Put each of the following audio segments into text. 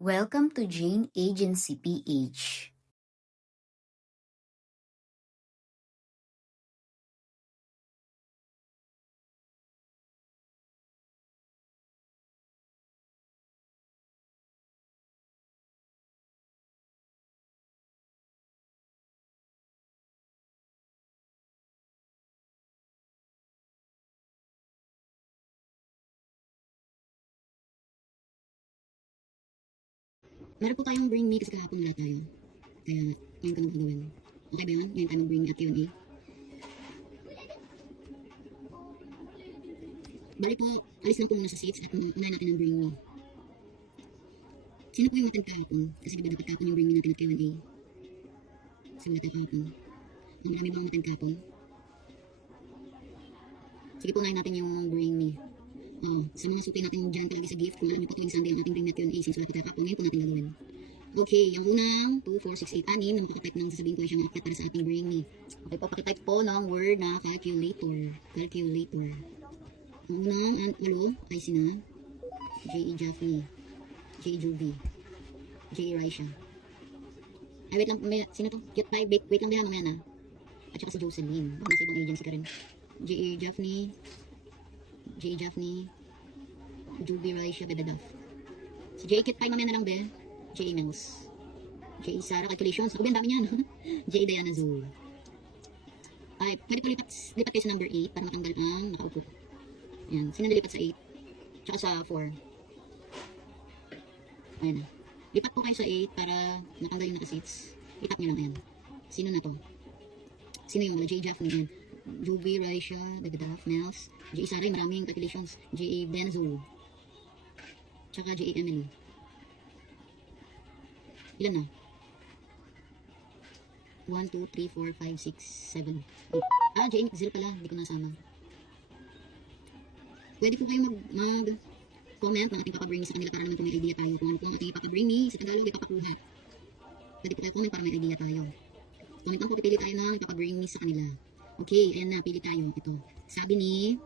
Welcome to Jane Agency PH. Meron po tayong bring me kasi kahapon wala tayo. Kaya ngayon ka magagawin. Okay ba yun? Ngayon tayo mag-bring me at Q&A. Bali po, alis lang po muna sa seats at unahin natin ang bring me. Sino po yung attend kahapon? Kasi diba dapat kahapon yung bring me natin at Q&A? Kasi wala tayo kahapon. Ang marami bang attend kahapon? Sige po, unahin natin yung bring me. Sa mga supay natin dyan palagi sa gift, kung alam niyo po tuwing Sunday ang ating bring me at Q&A since wala tayo kahapon, ngayon po natin gagawin. Okay, yung unang 2, 4, 6, 8, 6 na makakatype ng sasabihin ko ay siyang akit para sa ating bring me. Okay po, pakitype po ng word na calculator. Calculator. Ang unang 8 ay sina J.E. Jaffney, J.E. Juvie, J.E. Raisha. Ay, wait lang, sino to? Cute 5, wait lang din mamaya na. At saka si Jocelyn. Baka nasa ibang agency ka rin. J.E. Jaffney, J.E. Jaffney, Juvie Raisha, Bebe Duff. Si J.E. Cute 5 mamaya na lang, be. J.E. Mills, J.E. Sarah Calculations. Ako ba, ang dami niyan. J.E. Diana Zoe. Ay, pwede po lipat kayo sa number 8 para matanggal ang nakaupo. Ayan, sino nalipat sa 8? Tsaka sa 4. Ayan na. Lipat po kayo sa 8 para matanggal yung naka-seats. Itap nyo lang, ayan. Sino na to? Sino yung J.E. Jaffney, ayan. Juvie, Raisha, Bebe Duff, Mills, J.E. Sarah, maraming calculations. J.E. Diana Zoe. Tsaka J.E. Emily. Ilan na? 1, 2, 3, 4, 5, 6, 7, 8. J.E. Mixel pala. Hindi ko nasama. Pwede po kayo mag-comment ng ating papabring sa kanila para naman kung may idea tayo. Kung ano po ang ating papabring sa Tagalog, ipapakuha. Pwede po kayo comment para may idea tayo. Comment lang po, pipili tayo ng ipapabring sa kanila. Okay, ayan na. Pili tayo. Ito. Sabi ni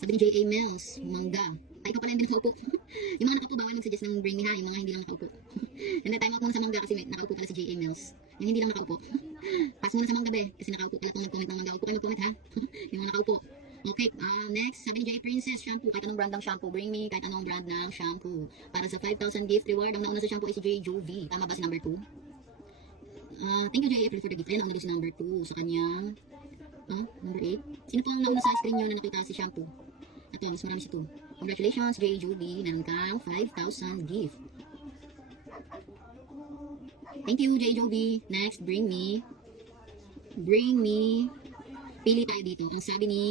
J.A. Mills, mangga. Ay, ikaw pala hindi nakaupo. Yung mga nakaupo, bawal mag-suggest ng bring me ha. Yung mga hindi lang nakaupo. And then, time out muna sa mangga kasi may nakaupo pala si J.A. Mills. Yung hindi lang nakaupo. Pass muna sa mangga be. Kasi nakaupo pala itong nag-comment ng mangga. Upo kayo mag-comment ha. Yung mga nakaupo. Okay, next. Sabi ni J.A. Princess, shampoo. Kahit anong brand ng shampoo. Bring me kahit anong brand ng shampoo. Para sa 5,000 gift reward. Ang nauna sa shampoo ay si J. Juvie. Tama ba si number 2? Thank you J.A. for the gift. Ayan, nauna doon si number 2 sa kanyang number 8. Sino po ang nauna sa screen nyo na nakita si shampoo? Ito, mas marami si 2. Congratulations, J. Juvie. Meron kang 5,000 gift. Thank you, J. Juvie. Next, bring me. Bring me. Pili tayo dito. Ang sabi ni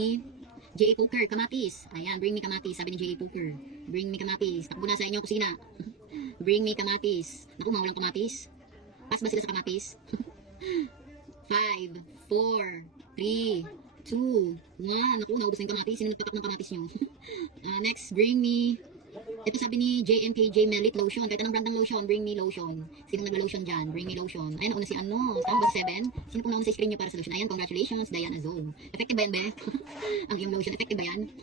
J.A. Poker, kamatis. Ayan, bring me kamatis. Sabi ni J.A. Poker. Bring me kamatis. Takbo na sa inyo kusina. Bring me kamatis. Naku, mawalang kamatis. Pass ba sila sa kamatis? 5, 4, 3, 2, 1. Naku, naubos na yung kamatis. Sino nagpapak ng kamatis nyo? Next, bring me. Ito sabi ni JMKJ Melit Lotion. Kahit anong brand ng lotion, bring me lotion. Sino nagla-lotion dyan? Bring me lotion. Ayan, nauna si ano. Tama ba sa 7? Sino pong nauna sa screen nyo para sa lotion? Ayan, congratulations, Diana Zoe. Effective ba yan, be? Ang iyong lotion, effective ba yan?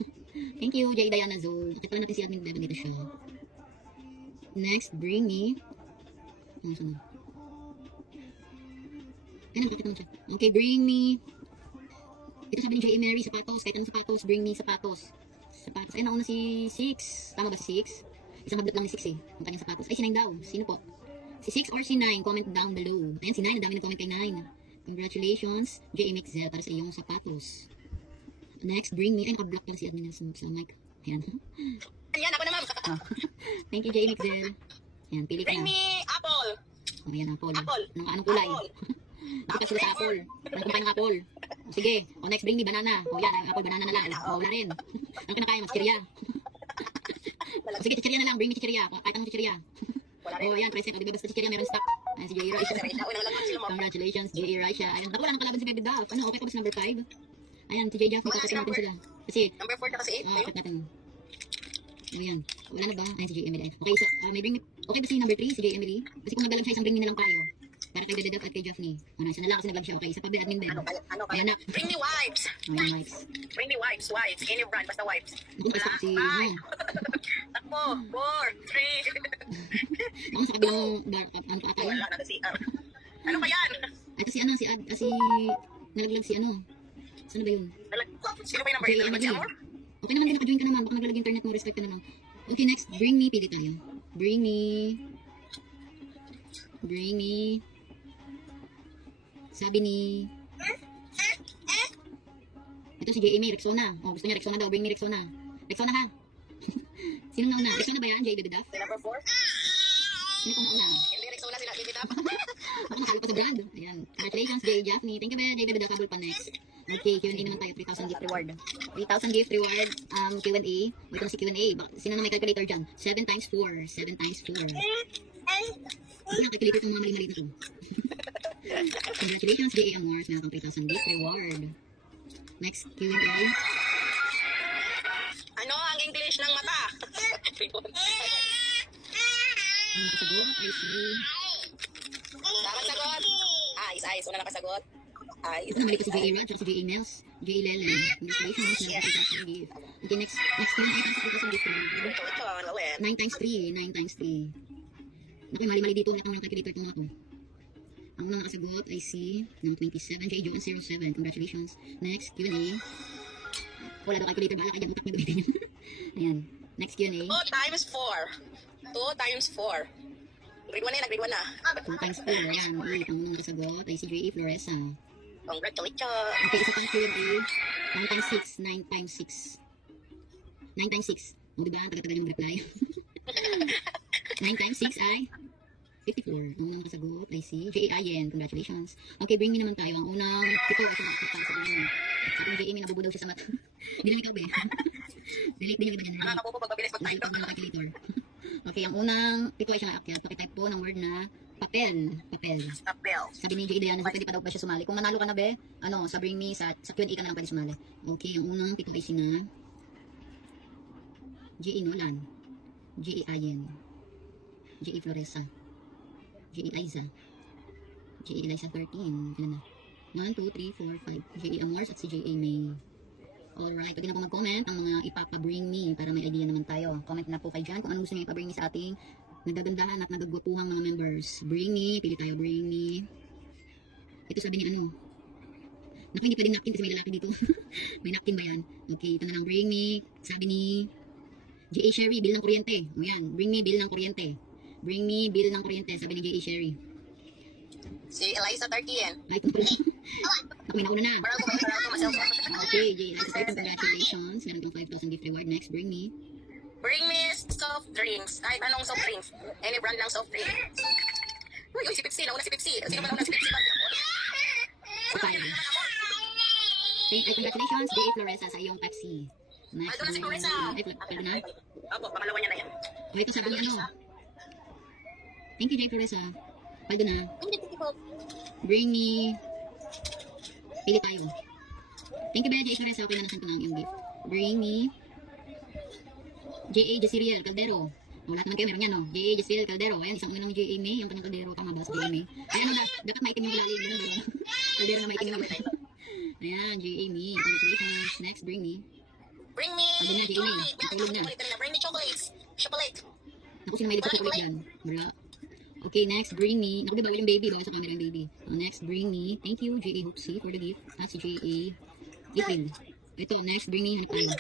Thank you, J. Diana Zoe. Nakita pala natin si admin, Bebe. Dito siya. Next, bring me. Ano siya na? Ayan, nakakita naman siya. Okay, bring me. Ito sabi ni J.A. Mary, sapatos. Kahit anong sapatos, bring me sapatos. Sapatos. Ay, nauna si 6. Tama ba si 6? Isang hablot lang ni 6 eh. Ang kanyang sapatos. Ay, si 9 daw. Sino po? Si 6 or si 9? Comment down below. Ayan, si 9. Ang dami nag-comment kay 9. Congratulations, J.A. Mixel, para sa iyong sapatos. Next, bring me. Ay, naka-block pala si admin sa mic. Ayan. Ayan, ako naman. Thank you, J.A. Mixel. Ayan, pili ka Bring na. me apple. Oh, ayan, apple. Apple. Anong kulay? Apple. Nakita sila sa apple. Anong kumpay ng apple? O, sige. O, next, bring me banana. O, yan. Ang apple, banana na lang. O, wala rin. Ang kinakain mo, chichirya. O, sige, chichirya na lang. Bring me chichirya. Kahit anong chichirya. O, ayan, present. O, diba basta chichirya meron stock. Ayan, si J.A. Raisha. Congratulations, J.A. Raisha. Ayan, naku, wala nang kalaban si Baby Duff. Ano, okay pa ba si number 5? Ayan, si J. Jaffney. Tapatin natin sila. Kasi, Number 4 ka kasi 8. cut natin. O, yan. Wala na ba? Ayan, si J. Emily. Okay, may bring me. Okay ba si number 3, si J. Emily? Kasi kung naglalag siya, isang bring me na lang tayo. Para kay Bebe Duff at kay Jaffney. Ano, isa na lang kasi naglag siya. Okay, isa pa ba admin ba? Ayan na. Bring me wipes. Ayan, wipes. Bring me wipes. Wipes. Any brand, basta wipes. Naku, basta si, Takbo. 4, 3, Baka sa kabilang bar, ano pa tayo? Wala na si Ano ba yan? Ay, ito si ano, si nalaglag si ano. Saan na ba yun? Sino ba yung number 8? Ano ba si Amor? Okay naman din, naka-join ka naman. Baka naglalag internet mo, respect ka na lang. Okay, next, bring me, pili tayo. Bring me. Bring me. Sabi ni... Ito si J.A. May, Rexona. Oh, gusto niya Rexona daw. Bring me Rexona. Rexona ha? Sino nauna? Rexona ba yan? J. Baby Duff? Si number 4? Sino pa nauna? Hindi Rexona sila Baby Duff. Ako nakalo pa sa brand. Ayan. Congratulations, J. Jaffney. Thank you, J. Baby Duff. Habol pa next. Okay, Q&A naman tayo. 3,000 gift reward. 3,000 gift reward. Q&A. Wait lang si Q&A. Sino na may calculator dyan? 7 times 4. 7 times 4. Hindi na calculator itong mga mali-mali na to. Congratulations, J.A. Amors. Meron kang 3,000 gift reward. Next, Q&A. Ano ang English ng mata? Ang kasagot ay si... Tama sagot. Eyes. Una nakasagot. Eyes. Ito na mali pa si J.A. Rod at si J.A. Nels. J.A. Lelen. Congratulations. Meron kang 3,000 gift. Okay, next Q&A. Ito 3,000 gift reward. Ito, lawin. 9 times 3. 9 times 3. Naku, mali-mali dito. Wala kang walang calculator itong mga to. Ang unang nakasagot ay si number 27, J. Joan 07. Congratulations. Next, Q&A. Wala daw calculator. Bahala ka dyan. Utak na gamitin yun. Ayan. Next Q&A. 2 times 4. 2 times 4. Grade 1 na yun, grade 1 na. 2 times 4. Ayan. Ulit. Ang unang nakasagot ay si J.A. Floresa. Congratulations. Okay, isa pang Q&A. 9 times 6. 9 times 6. 9 times 6. O, diba? Ang tagal-tagal yung reply. 9 times 6 ay 54. Ang unang nakasagot ay si J.A. Ayen. Congratulations. Okay, bring me naman tayo. Ang unang ito ay siya nakakita sa inyo. Sabi ni J.A. may nabubudaw siya sa mat. Hindi lang ikaw, be. Delete din yung iba dyan. Ang nakapupo pagpabilis Kasi mag-type. ito ng calculator. Okay, ang unang ito ay siya naakyat. Pakitype po ng word na papel. Papel. Apel. Sabi ni J.A. Diana, pwede pa daw ba siya sumali? Kung manalo ka na, be, ano, sa bring me, sa Q&A ka na lang pwede sumali. Okay, ang unang pito ay sina J.A. Nolan. J.A. Ayen. J.A. Floresa. J.A. Liza. J.A. Liza 13. Ilan na? 1, 2, 3, 4, 5. J.A. Amors at si J.A. May. Alright, pwede na po mag-comment ang mga ipapa-bring me para may idea naman tayo. Comment na po kayo dyan kung ano gusto nyo ipabring me sa ating nagagandahan at nagagwapuhang mga members. Bring me, pili tayo, bring me. Ito sabi ni ano. Naku, hindi pwedeng napkin kasi may lalaki dito. May napkin ba yan? Okay, ito na lang, bring me. Sabi ni J.A. Sherry, bill ng kuryente. O yan, bring me, bill ng kuryente. Bring me, bill ng kuryente, sabi ni J.A. Sherry. Si Eliza 13. Ay, ito pala. Naku, may nauna na. Parang ko myself. Okay, J.A. Liza 13, congratulations. Meron kang 5,000 gift reward. Next, bring me. Bring me soft drinks. Kahit anong soft drinks. Any brand ng soft drink. Uy, si Pepsi. Nauna si Pepsi. Sino ba nauna si Pepsi? Papaya. Okay, congratulations, J.A. Floresa, sa iyong Pepsi. Next, Ito na si Floresa. Ay, pwede na. Opo, pangalawa niya na yan. O, ito sabi niya ano. Thank you, J. Floresa. Paldo na. Bring me. Pili tayo. Thank you, J. Floresa. Okay na nasan ko na ang iyong gift. Bring me. J.A. Jasiriel Caldero. O, lahat naman kayo meron yan, no? J.A. Jasiriel Caldero. Ayan, isang unang J.A. May. Yung kanyang Caldero. Tama ba sa J.A. May? Ay, ano na? Dapat maitim yung lalim. Ganun ba yun? Caldero na maitim yung lalim. Ayan, J.A. May. Congratulations. Next, bring me. Bring me Ano na, J.A. May? chocolate. Natulog na. Bring me chocolates. Chocolate. Naku, sino mahilig sa chocolate dyan? Wala. Okay, next, bring me. Naku, di bawal yung baby. Bawal sa camera yung baby. Next, bring me. Thank you, J.A. Hoopsie, for the gift. At si J.A. April. Ito, next, bring me. Hanap tayo.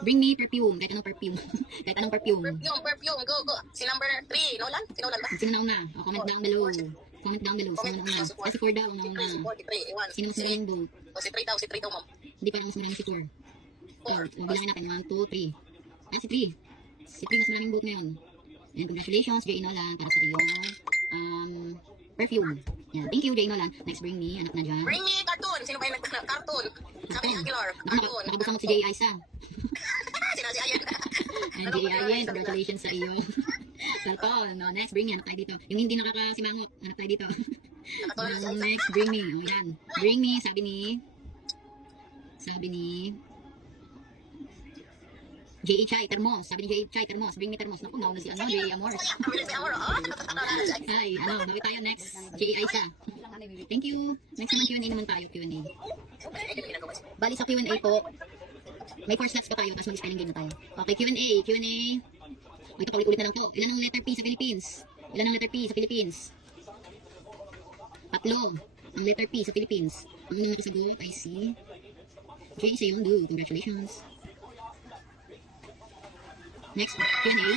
Bring me perfume. Kahit anong perfume. Kahit anong perfume. Perfume. Go. Si number 3. Nolan? Si Nolan ba? Sino nauna? O, comment down below. Comment down below. Sino nauna? Kasi 4 daw. Nauna. 43. Iwan. Sino mas maraming vote? Si 3 daw. Si 3 daw, ma'am. Hindi, parang mas maraming si 4. O, bilangin natin. 1, 2, 3. Ah, si 3. Si 3 mas maraming vote ngayon. And congratulations, J. Nolan, para sa iyong perfume. Yan. Thank you, J. Nolan. Next, bring me. Anak na dyan. Bring me cartoon. Sino ba yung cartoon? Sabi ni Aguilar. Cartoon. Nakabukamot si J. Isa. Sino si Ayan? And J. Ayen, congratulations sa iyo. Cartoon. No, next, bring me. Anak tayo dito. Yung hindi nakakasimango, anak tayo dito. Next, bring me. O, yan. Bring me, sabi ni J.A. Chai, termos. Sabi ni J.A. Chai, termos. Bring me termos. Naku, mauna si ano, J.A. Amors. Si Amor, oh. Ay, ano, bakit tayo next? J.A. Isa. Thank you. Next naman Q&A naman tayo, Q&A. Bali sa Q&A po, may 4 slots pa tayo, tapos mag-spelling game na tayo. Okay, Q&A. O, ito, paulit-ulit na lang to. Ilan ang letter P sa Philippines? Ilan ang letter P sa Philippines? 3 ang letter P sa Philippines. Ang unang nakasagot ay si Jay Sayondu. Congratulations. Next, Q&A.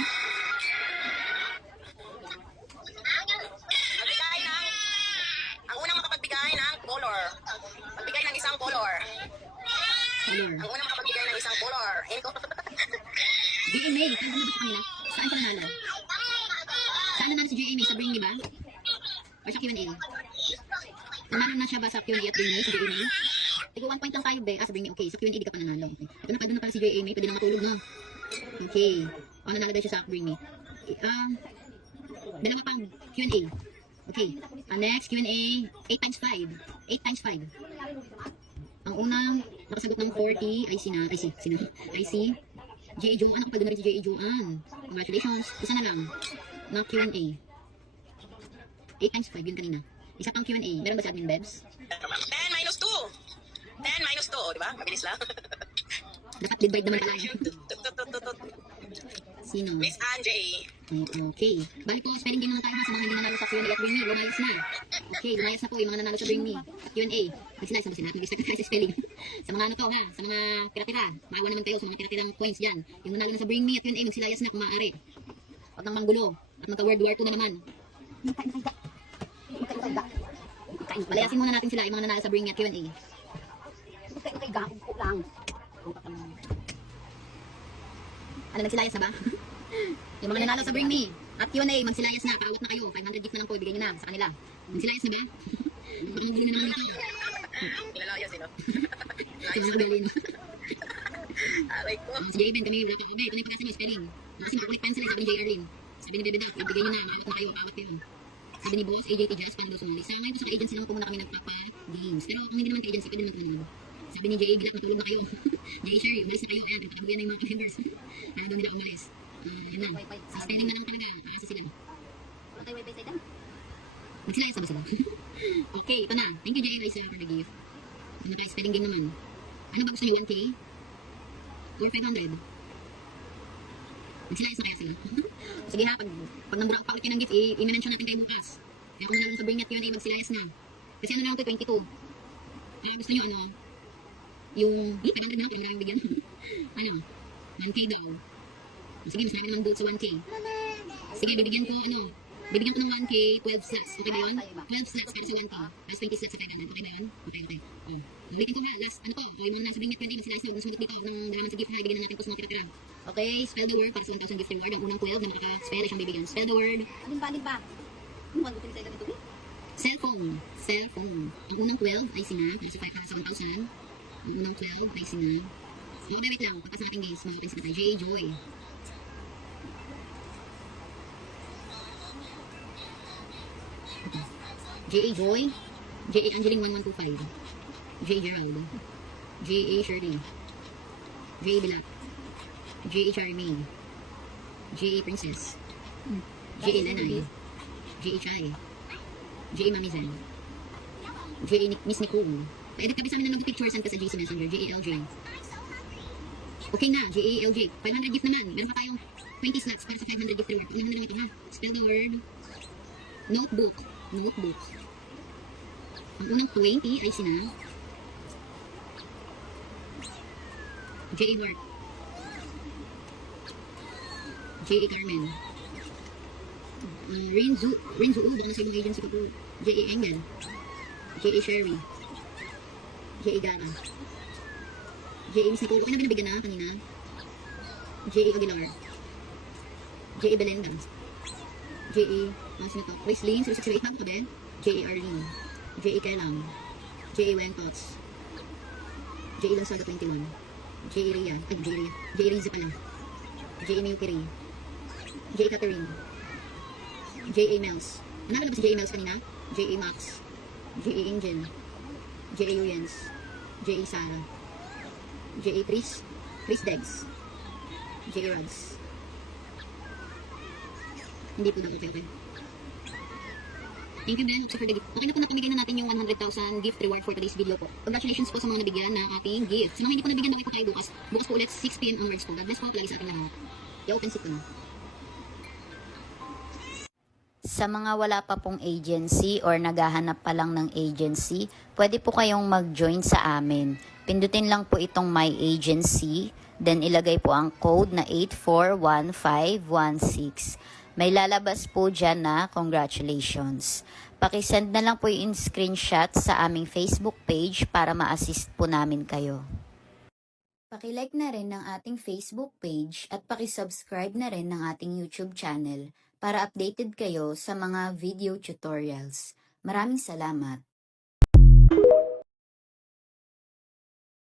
Magbigay ng... Ang unang makapagbigay ng color. Magbigay ng isang color. Color. Ang unang makapagbigay ng isang color. J.A. May, ano ba sa kanila? Saan siya nanalo? Saan nanalo si J.A. May? Sa Bring Me ba? Or sa Q&A? Nanalo na siya ba sa Q&A at Bring Me? Sa J.A. May? Tigo 1 point lang tayo, be. Sa Bring Me, okay. Sa Q&A, di ka pa nanalo. Okay. Ito na, pwede na pala si J.A. May. Pwede na matulog, no? Okay. O, nanalo daw siya sa Bring Me. Dalawa pang Q&A. Okay. Next, Q&A. 8 times 5. 8 times 5. Ang unang nakasagot ng 40 ay si J.A. Joan. Ako pwede na rin si J.A. Joan. Congratulations. Isa na lang na Q&A. 8 times 5 yun kanina. Isa pang Q&A. Meron ba si Admin Bebs? 10 minus 2. 10 minus 2, di ba? Mabilis lang. Dapat divide naman pala. Sino? Miss Anjay. Okay. Bali po, spelling game naman tayo ha, sa mga hindi nanalo sa Q&A at Bring Me. Lumayas na. Okay, lumayas na po yung mga nanalo sa Bring Me. Q&A. Mag-slice na ba sila? Mag-start na tayo sa spelling. Sa mga ano to ha, sa mga tira-tira. Maawa naman kayo sa mga tira-tirang coins dyan. Yung nanalo na sa Bring Me at Q&A, magsilayas na kung maaari. Huwag nang manggulo. At magka-World War II na naman. Palayasin muna natin sila, yung mga nanalo sa Bring Me at Q&A. Ano, nagsilayas na ba? Yung mga nanalo sa Bring Me at Q&A, magsilayas na. Paawat na kayo. 500 gift na lang po, ibigay nyo na sa kanila. Magsilayas na ba? Baka magulo na naman dito. Nilalayas eh, no? Sa mga ugali, no? Aray ko. Si J. Ben, kami wala pa. Ito na yung pagkasa mo, spelling. Kasi makulit pencil eh, sabi ni J. Erlin. Sabi ni Bebe Duck, ibigay nyo na. Maawat na kayo, paawat kayo. Sabi ni Boss, AJT Jazz, paano daw sumuli. Sa ngayon po sa agency lang po muna kami nagpapa-games. Pero kung hindi naman ka-agency, pwede naman tumanood. Sabi ni J.A. Gilak, matulog na kayo. J.A. Sherry, umalis na kayo. Ayan, nagpataguyan na yung mga members. Ano daw nila umalis. Yun na. Sa spelling na lang talaga, pakasa sila. Wala tayo wifi sa item? Magsilayas na ba sila? Okay, ito na. Thank you, J.A. Raisa, for the gift. Ano tayo, spelling game naman. Ano ba gusto nyo, 1K? Or 500? Magsilayas na kaya sila? Sige ha, pag nambura ko pa ulit kayo ng gift, i-mention natin kayo bukas. Kaya kung nalang sa Bring Me at Q&A, magsilayas na. Kasi ano na lang ito, 22. Gusto nyo ano, yung 500 na lang, kung maraming bigyan. Ano, 1K daw. Sige, mas marami naman doon sa 1K. Sige, bibigyan ko ano, bibigyan ko ng 1K, 12 slots. Okay ba yun? 12 slots para sa 1K. Tapos 20 slots sa 500. Okay ba yun? Okay. Ulitin ko ha, last, ano to, yung mga nasa Bring Me at Q&A, magsilayas na, sumunod dito, ng dalaman sa gift ha, ibigyan na natin po sa mga tira-tira. Okay, spell the word para sa 1,000 gift reward. Ang unang 12 na makaka-spell ay siyang bibigyan. Spell the word. Alin ba? Ano ba gusto sa ganito? Cellphone. Ang unang 12 ay singa, para sa 1,000. Ang unang 12 ay singa. Wait lang, pagkas ng ating games, mag-open sila tayo. J.A. Joy. J.A. Joy. J.A. Angeline 1125. J.A. Gerald. J.A. Shirley. J.A. Bilat. J.A. Charmy. J.A. Princess. J.A. Lanay. J.A. Chai. J.A. Mamizan. J.A. Miss Nicole. Pa-edit kami sa amin na mag-picture, send ka sa GC Messenger. J.A. LJ. Okay na, J.A. LJ. 500 gift naman. Meron pa tayong 20 slots para sa 500 gift reward. Unahan na lang ito ha. Spell the word. Notebook. Ang unang 20 ay sina J.A. Mark. J.A. Carmen. Rinzu. Baka nasa ibang agency ko po. J.A. Engel. J.A. Sherry. J.A. Gara. J.A. Miss Nicole. Okay na binabigyan na kanina. J.A. Aguilar. J.A. Belenda. J.A. Sino to? Waislin. 0608. Bago ka ba? J.A. Arlene. J.A. Kelang. J.A. Wentots. J.A. Lanzaga 21. J.A. Rhea. J.A. Riza pala. J.A. Mayukiri. J.A. Catherine. J.A. Mels. Ano ba si J.A. Mels kanina? J.A. Max. J.A. Angel. J.A. Uyens. J.A. Sara. J.A. Chris Degs. J.A. Rads. Hindi po daw. Okay. Thank you, Ben. Hope for the gift. Okay na po, napamigay na natin yung 100,000 gift reward for today's video po. Congratulations po sa mga nabigyan ng ating gift. Sa mga hindi po nabigyan, balik po tayo bukas. Bukas po ulit, 6 PM onwards po. God bless po. Lagi sa ating lahat. I-open seat ko na. Sa mga wala pa pong agency or naghahanap pa lang ng agency, pwede po kayong mag-join sa amin. Pindutin lang po itong My Agency, then ilagay po ang code na 841516. May lalabas po dyan na congratulations. Pakisend na lang po yung screenshot sa aming Facebook page para ma-assist po namin kayo. Pakilike na rin ng ating Facebook page at pakisubscribe na rin ng ating YouTube channel para updated kayo sa mga video tutorials. Maraming salamat!